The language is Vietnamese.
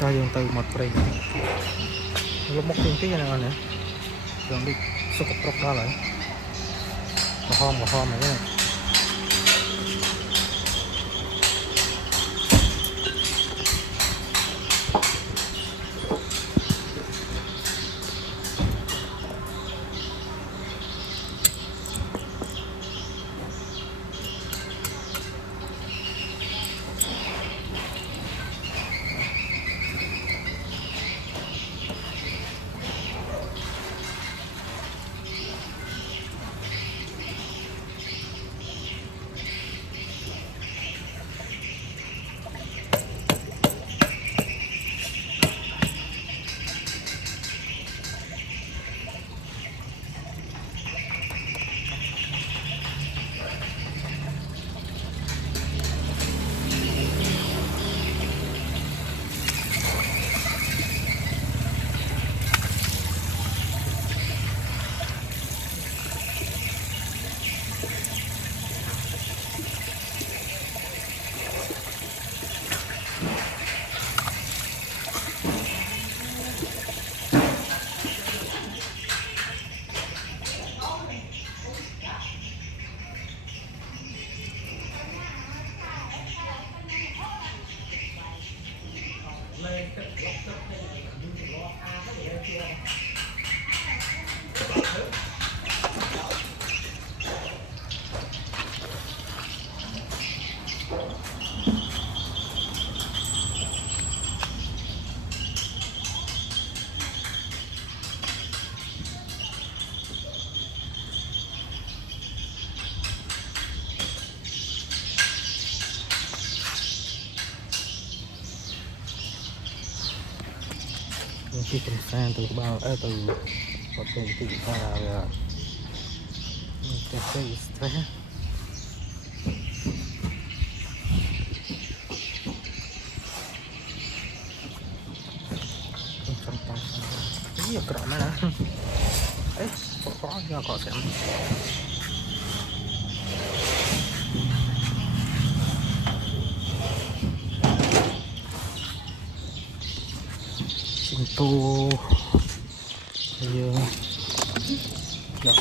cho dùng từ một bring lúc một tiếng tí nào nữa dùng đi sụp rốc đó lại một hôm này nhé. Khi cầm sang từ bao từ một từ ta là cái stress trong cái gì cọ này nè ấy có do cọ xem tô giờ sau